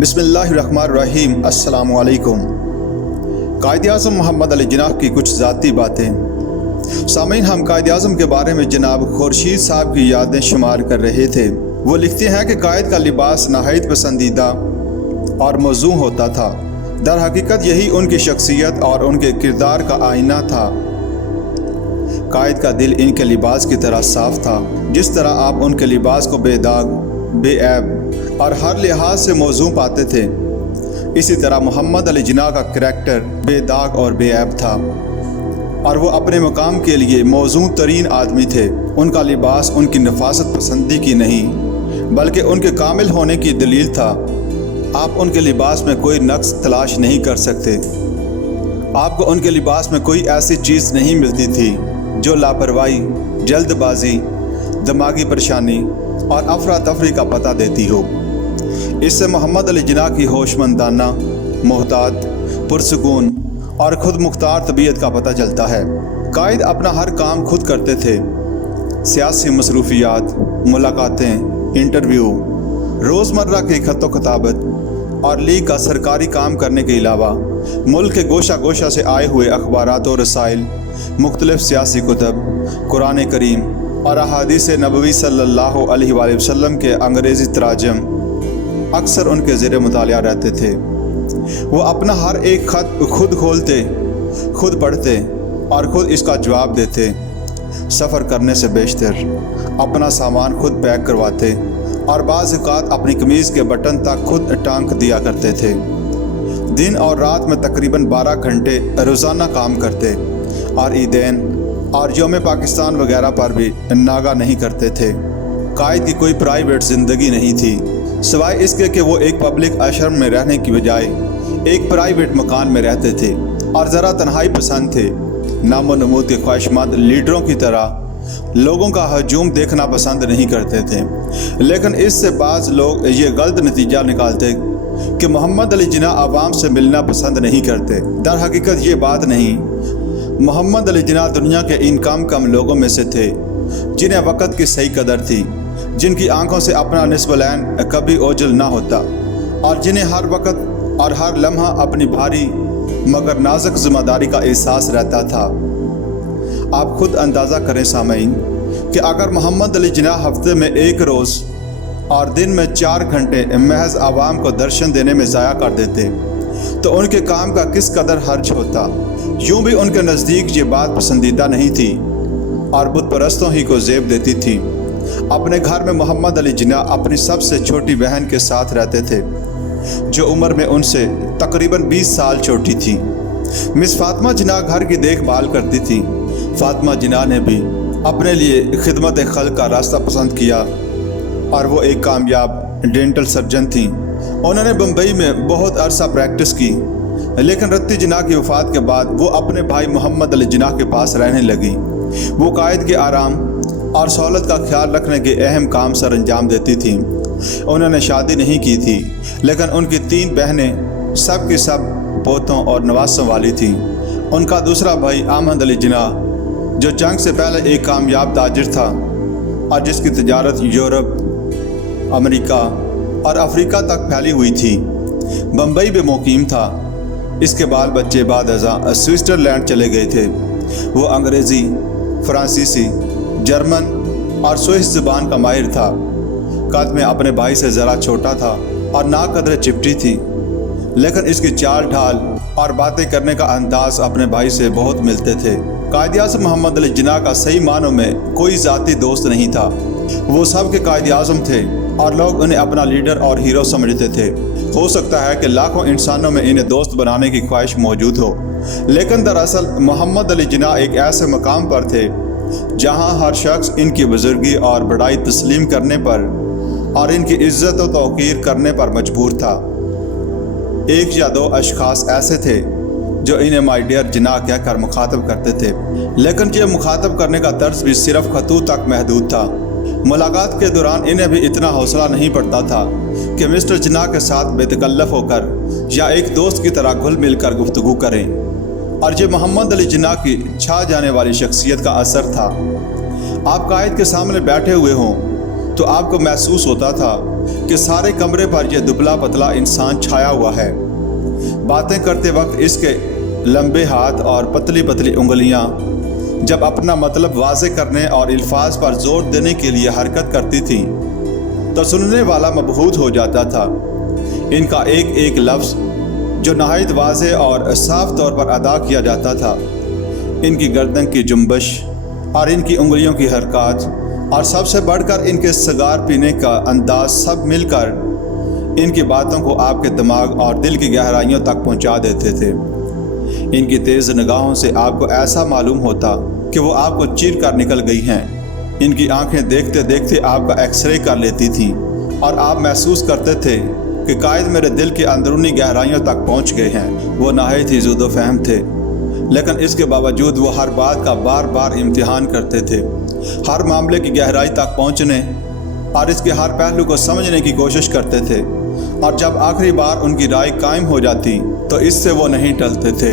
बिस्मिल्लाहिर्रहमानिर्रहीम। अस्सलामु अलैकुम। कायद-ए-आज़म मोहम्मद अली जिन्नाह की कुछ ज़ाती बातें। सामीन, हम कायद-ए-आज़म के बारे में जनाब खुर्शीद साहब की यादें शुमार कर रहे थे। वो लिखते हैं कि कायद का लिबास नहायत पसंदीदा और मौज़ू होता था। दर हकीकत यही उनकी शख्सियत और उनके किरदार का आईना था। कायद का दिल इनके लिबास की तरह साफ़ था। जिस तरह आप उनके लिबास को बेदाग, बेऐब और हर लिहाज से मौज़ू पाते थे, इसी तरह मोहम्मद अली जिन्नाह का करैक्टर बेदाग और बेऐब था और वो अपने मकाम के लिए मौज़ू तरीन आदमी थे। उनका लिबास उनकी नफासत पसंदी की नहीं बल्कि उनके कामिल होने की दलील था। आप उनके लिबास में कोई नक्स तलाश नहीं कर सकते। आपको उनके लिबास में कोई ऐसी चीज़ नहीं मिलती थी जो लापरवाही, जल्दबाजी, दिमागी परेशानी और अफरा तफरी का पता देती हो। इससे मोहम्मद अली जिन्नाह की होशमंदाना, मोहतात, पुरसकून और खुद मुख्तार तबीयत का पता चलता है। कायद अपना हर काम खुद करते थे। सियासी मसरूफियात, मुलाकातें, इंटरव्यू, रोज़मर्रा की खतो किताबत और लीग का सरकारी काम करने के अलावा मुल्क के गोशा गोशा से आए हुए अखबारात और रसाइल, मुख्तलिफ सियासी कुतब, कुरान करीम और अहादीस नबवी सल्लल्लाहु अलैहि वसल्लम के अंग्रेज़ी तराजम अक्सर उनके ज़ेर मुतालिया रहते थे। वो अपना हर एक ख़त खुद खोलते, खुद पढ़ते और खुद इसका जवाब देते। सफ़र करने से बेशतर अपना सामान खुद पैक करवाते और बाज़ औक़ात अपनी कमीज़ के बटन तक खुद टांक दिया करते थे। दिन और रात में तकरीबन 12 घंटे रोज़ाना काम करते और ईदैन और यौम पाकिस्तान वगैरह पर भी नागा नहीं करते थे। कायद की कोई प्राइवेट ज़िंदगी नहीं थी सिवाय इसके कि वो एक पब्लिक आश्रम में रहने की बजाय एक प्राइवेट मकान में रहते थे और ज़रा तन्हाई पसंद थे। नामो नमूद के ख्वाहिशमंद लीडरों की तरह लोगों का हजूम देखना पसंद नहीं करते थे। लेकिन इससे बाज़ लोग ये गलत नतीजा निकालते कि मोहम्मद अली जिन्नाह आवाम से मिलना पसंद नहीं करते। दर हकीकत ये बात नहीं। मोहम्मद अली जिन्नाह दुनिया के इन कम लोगों में से थे जिन्हें वक़्त की सही कदर थी, जिनकी आंखों से अपना निस्बलैन कभी ओझल ना होता और जिन्हें हर वक्त और हर लम्हा अपनी भारी मगर नाजुक ज़िम्मेदारी का एहसास रहता था। आप खुद अंदाज़ा करें सामीन कि अगर मोहम्मद अली जिन्नाह हफ्ते में एक रोज़ और दिन में 4 घंटे महज आवाम को दर्शन देने में ज़ाया कर देते तो उनके काम का किस कदर हर्ज होता। यूँ भी उनके नज़दीक ये बात पसंदीदा नहीं थी और बुत परस्तों ही को ज़ेब देती थी। अपने घर में मोहम्मद अली जिन्नाह अपनी सबसे छोटी बहन के साथ रहते थे जो उम्र में उनसे तकरीबन 20 साल छोटी थी। मिस फातिमा जिन्नाह घर की देखभाल करती थी। फातिमा जिन्नाह ने भी अपने लिए खिदमत खल्क का रास्ता पसंद किया और वो एक कामयाब डेंटल सर्जन थी। उन्होंने बम्बई में बहुत अरसा प्रैक्टिस की, लेकिन रत्ती जिन्नाह की वफ़ात के बाद वो अपने भाई मोहम्मद अली जिन्नाह के पास रहने लगी। वो कायद के आराम और सहूलत का ख्याल रखने के अहम काम सर अंजाम देती थी। उन्होंने शादी नहीं की थी, लेकिन उनकी 3 बहनें सब की सब पोतों और नवासों वाली थीं। उनका दूसरा भाई अहमद अली जिन्नाह जो जंग से पहले एक कामयाब ताजिर था और जिसकी तजारत यूरोप, अमेरिका और अफ्रीका तक फैली हुई थी, बम्बई में मुकीम था। इसके बाल बच्चे बाद अज़ां स्विट्ज़रलैंड चले गए थे। वो अंग्रेज़ी, फ़्रांसीसी, जर्मन और स्विस ज़बान का माहिर था। कद में अपने भाई से ज़रा छोटा था और ना कदर चिपटी थी, लेकिन इसकी चाल ढाल और बातें करने का अंदाज़ अपने भाई से बहुत मिलते थे। कायद-ए-आज़म मोहम्मद अली जिन्नाह का सही मानों में कोई ज़ाती दोस्त नहीं था। वो सब के कायद-ए-आज़म थे और लोग उन्हें अपना लीडर और हीरो समझते थे। हो सकता है कि लाखों इंसानों में इन्हें दोस्त बनाने की ख्वाहिश मौजूद हो, लेकिन दरअसल मोहम्मद अली जिन्नाह एक ऐसे मकाम पर थे जहां हर शख्स इनकी बुजुर्गी और बड़ाई तस्लीम करने पर और इनकी इज्जत और तौकीर करने पर मजबूर था। 1 या 2 अशखास ऐसे थे जो इन्हें माय डियर जिन्नाह कहकर मुखातब करते थे, लेकिन ये मुखातब करने का तर्ज भी सिर्फ खतूत तक महदूद था। मुलाकात के दौरान इन्हें भी इतना हौसला नहीं पड़ता था कि मिस्टर जिन्नाह के साथ बेतकल्लफ होकर या एक दोस्त की तरह घुल मिल कर गुफ्तगू करें, और ये मोहम्मद अली जिन्नाह की छा जाने वाली शख्सियत का असर था। आप कायद के सामने बैठे हुए हों तो आपको महसूस होता था कि सारे कमरे पर यह दुबला पतला इंसान छाया हुआ है। बातें करते वक्त इसके लंबे हाथ और पतली पतली उंगलियां जब अपना मतलब वाज़े करने और अल्फाज पर जोर देने के लिए हरकत करती थी तो सुनने वाला मबहूत हो जाता था। इनका एक एक लफ्ज़ जो नहायत वाज़े और साफ तौर पर अदा किया जाता था, इनकी गर्दन की जुम्बश और इनकी उंगलियों की हरकत और सबसे बढ़कर इनके सिगार पीने का अंदाज सब मिलकर इनकी बातों को आपके दिमाग और दिल की गहराइयों तक पहुंचा देते थे। इनकी तेज़ निगाहों से आपको ऐसा मालूम होता कि वो आपको चीर कर निकल गई हैं। इनकी आंखें देखते देखते आपका एक्सरे कर लेती थीं और आप महसूस करते थे कि कायद मेरे दिल की अंदरूनी गहराइयों तक पहुंच गए हैं। वो नहायत ही ज़ुदो फहम थे, लेकिन इसके बावजूद वो हर बात का बार बार इम्तिहान करते थे, हर मामले की गहराई तक पहुंचने और इसके हर पहलू को समझने की कोशिश करते थे। और जब आखिरी बार उनकी राय कायम हो जाती तो इससे वो नहीं टलते थे।